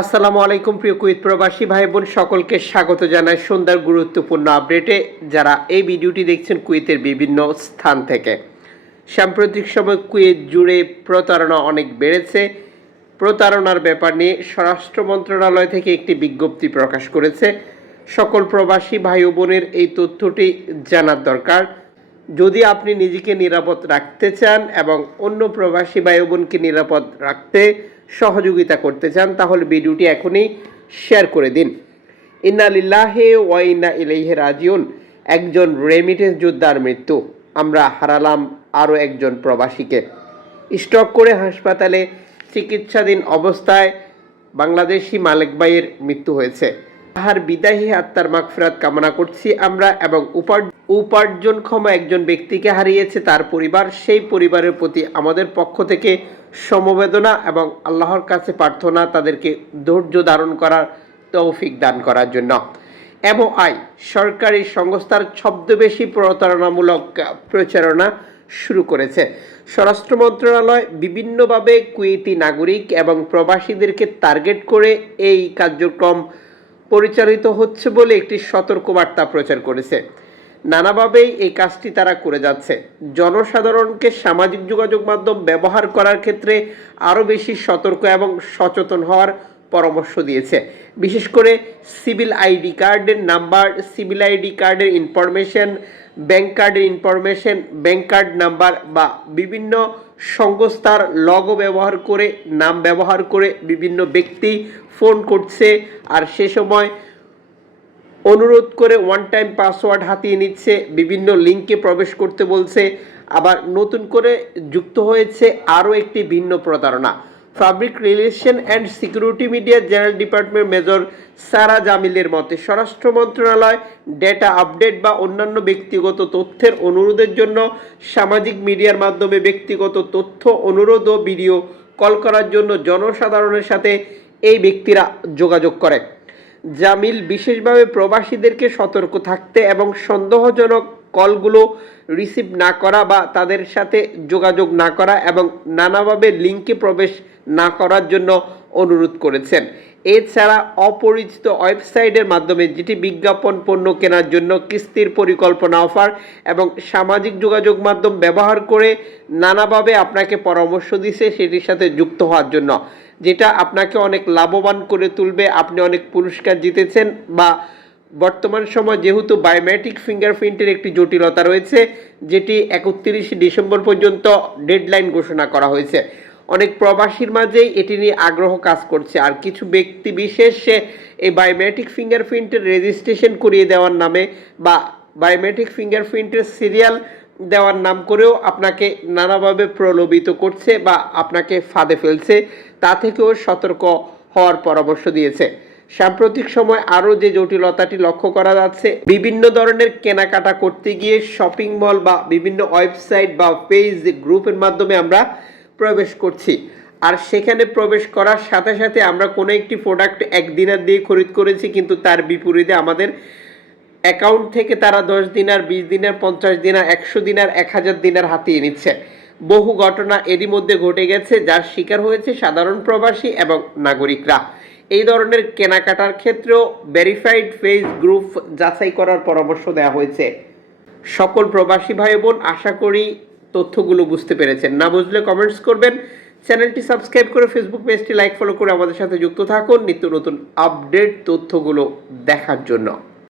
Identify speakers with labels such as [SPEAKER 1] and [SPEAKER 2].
[SPEAKER 1] আসসালামু আলাইকুম, প্রিয় কুইত প্রবাসী ভাই বোন সকলকে স্বাগত জানাই সন্ধ্যার গুরুত্বপূর্ণ আপডেটে। যারা এই ভিডিওটি দেখছেন কুয়েতের বিভিন্ন স্থান থেকে। সাম্প্রতিক সময় কুয়েত জুড়ে প্রতারণা অনেক বেড়েছে। প্রতারণার ব্যাপার নিয়ে স্বরাষ্ট্র মন্ত্রণালয় থেকে একটি বিজ্ঞপ্তি প্রকাশ করেছে। সকল প্রবাসী ভাই বোনের এই তথ্যটি জানার দরকার। যদি আপনি নিজেকে নিরাপদ রাখতে চান এবং অন্য প্রবাসী ভাই বোনকে নিরাপদ রাখতে সহযোগিতা করতে চান, তাহলে ভিডিওটি এখনই শেয়ার করে দিন। ইন্না লিল্লাহে ওয়া ইন্না ইলাইহি রাজিউন। একজন রেমিটেন্স যোদ্ধার মৃত্যু। আমরা হারালাম আরও একজন প্রবাসীকে। স্টক করে হাসপাতালে চিকিৎসাধীন অবস্থায় বাংলাদেশি মালিক ভাইয়ের মৃত্যু হয়েছে। তাহার বিদায়ী আত্মার মাগফিরাত কামনা করছি আমরা এবং উপার উপার্জনক্ষম একজন ব্যক্তিকে হারিয়েছে, তার পরিবার, সেই পরিবারের প্রতি আমাদের পক্ষ থেকে সমবেদনা এবং আল্লাহর কাছে প্রার্থনা তাদেরকে ধৈর্য ধারণ করার তৌফিক দান করার জন্য। এমওআই, সরকারি সংস্থার ছদ্মবেশী প্রতারণামূলক প্রচারণা শুরু করেছে। স্বরাষ্ট্র মন্ত্রণালয় বিভিন্নভাবে কুয়েতি নাগরিক এবং প্রবাসীদেরকে টার্গেট করে এই কার্যক্রম পরিচালিত হচ্ছে বলে একটি সতর্কবার্তা প্রচার করেছে। নানাভাবেই এই কাজটি তারা করে যাচ্ছে। জনসাধারণকে সামাজিক যোগাযোগ মাধ্যম ব্যবহার করার ক্ষেত্রে আরও বেশি সতর্ক এবং সচেতন হওয়ার পরামর্শ দিয়েছে। বিশেষ করে সিভিল আইডি কার্ডের নাম্বার, সিভিল আইডি কার্ডের ইনফরমেশন, ব্যাংক কার্ডের ইনফরমেশন, ব্যাংক কার্ড নাম্বার বা বিভিন্ন সংস্থার লগো ব্যবহার করে, নাম ব্যবহার করে বিভিন্ন ব্যক্তি ফোন করছে। আর সে সময় অনুরোধ করে ওয়ান টাইম পাসওয়ার্ড হাতিয়ে নিচ্ছে, বিভিন্ন লিঙ্কে প্রবেশ করতে বলছে, আবার নতুন করে যুক্ত হয়েছে আরও একটি ভিন্ন প্রতারণা। Public relation and security media general department major Sara জামিলের মতে, স্বরাষ্ট্র মন্ত্রণালয় ডেটা আপডেট বা অন্যান্য ব্যক্তিগত তথ্যের অনুরোধের জন্য সামাজিক মিডিয়ার মাধ্যমে ব্যক্তিগত তথ্য, অনুরোধ ও ভিডিও কল করার জন্য জনসাধারণের সাথে এই ব্যক্তিরা যোগাযোগ করে। জামিল বিশেষভাবে প্রবাসীদেরকে সতর্ক থাকতে এবং সন্দেহজনক কলগুলো রিসিভ না করা বা তাদের সাথে যোগাযোগ না করা এবং নানাভাবে লিঙ্কে প্রবেশ না করার জন্য অনুরোধ করেছেন। এছাড়া অপরিচিত ওয়েবসাইটের মাধ্যমে যেটি বিজ্ঞাপন পণ্য কেনার জন্য কিস্তির পরিকল্পনা অফার এবং সামাজিক যোগাযোগ মাধ্যম ব্যবহার করে নানাভাবে আপনাকে পরামর্শ দিছে সেটির সাথে যুক্ত হওয়ার জন্য, যেটা আপনাকে অনেক লাভবান করে তুলবে। আপনি অনেক পুরস্কার জিতেছেন বা বর্তমান সময় যেহেতু বায়োমেট্রিক ফিঙ্গারপ্রিন্টের একটি জটিলতা রয়েছে, যেটি একত্রিশে ডিসেম্বর পর্যন্ত ডেডলাইন ঘোষণা করা হয়েছে। অনেক প্রবাসীর মাঝেই এটি নিয়ে আগ্রহ কাজ করছে। আর কিছু ব্যক্তি বিশেষ এই বায়োমেট্রিক ফিঙ্গারপ্রিন্টের রেজিস্ট্রেশন করিয়ে দেওয়ার নামে বা বায়োমেট্রিক ফিঙ্গারপ্রিন্টের সিরিয়াল দেওয়ার নাম করেও আপনাকে নানাভাবে প্রলোভিত করছে বা আপনাকে ফাঁদে ফেলছে, তা থেকেও সতর্ক হওয়ার পরামর্শ দিয়েছে। সাম্প্রতিক সময় আরও যে জটিলতাটি লক্ষ্য করা যাচ্ছে, বিভিন্ন ধরনের কেনাকাটা করতে গিয়ে শপিং মল বা বিভিন্ন ওয়েবসাইট বা পেজ গ্রুপের মাধ্যমে আমরা প্রবেশ করছি। আর সেখানে প্রবেশ করার সাথে সাথে আমরা কোনো একটি প্রোডাক্ট একদিনের দিয়ে খরিদ করেছি, কিন্তু তার বিপরীতে আমাদের অ্যাকাউন্ট থেকে তারা দশ দিনার, বিশ দিনের, পঞ্চাশ দিনার, একশো দিনার, এক হাজার দিনার হাতিয়ে নিচ্ছে। বহু ঘটনা এরই মধ্যে ঘটে গেছে, যার শিকার হয়েছে সাধারণ প্রবাসী এবং নাগরিকরা। এই ধরনের কেনাকাটার ক্ষেত্রেও ভেরিফাইড ফেস গ্রুপ যাচাই করার পরামর্শ দেওয়া হয়েছে। সকল প্রবাসী ভাই বোন আশা করি তথ্যগুলো বুঝতে পেরেছেন। না বুঝলে কমেন্টস করবেন। চ্যানেলটি সাবস্ক্রাইব করে ফেসবুক পেজটি লাইক ফলো করে আমাদের সাথে যুক্ত থাকুন। নিত্য নতুন আপডেট তথ্যগুলো দেখার জন্য।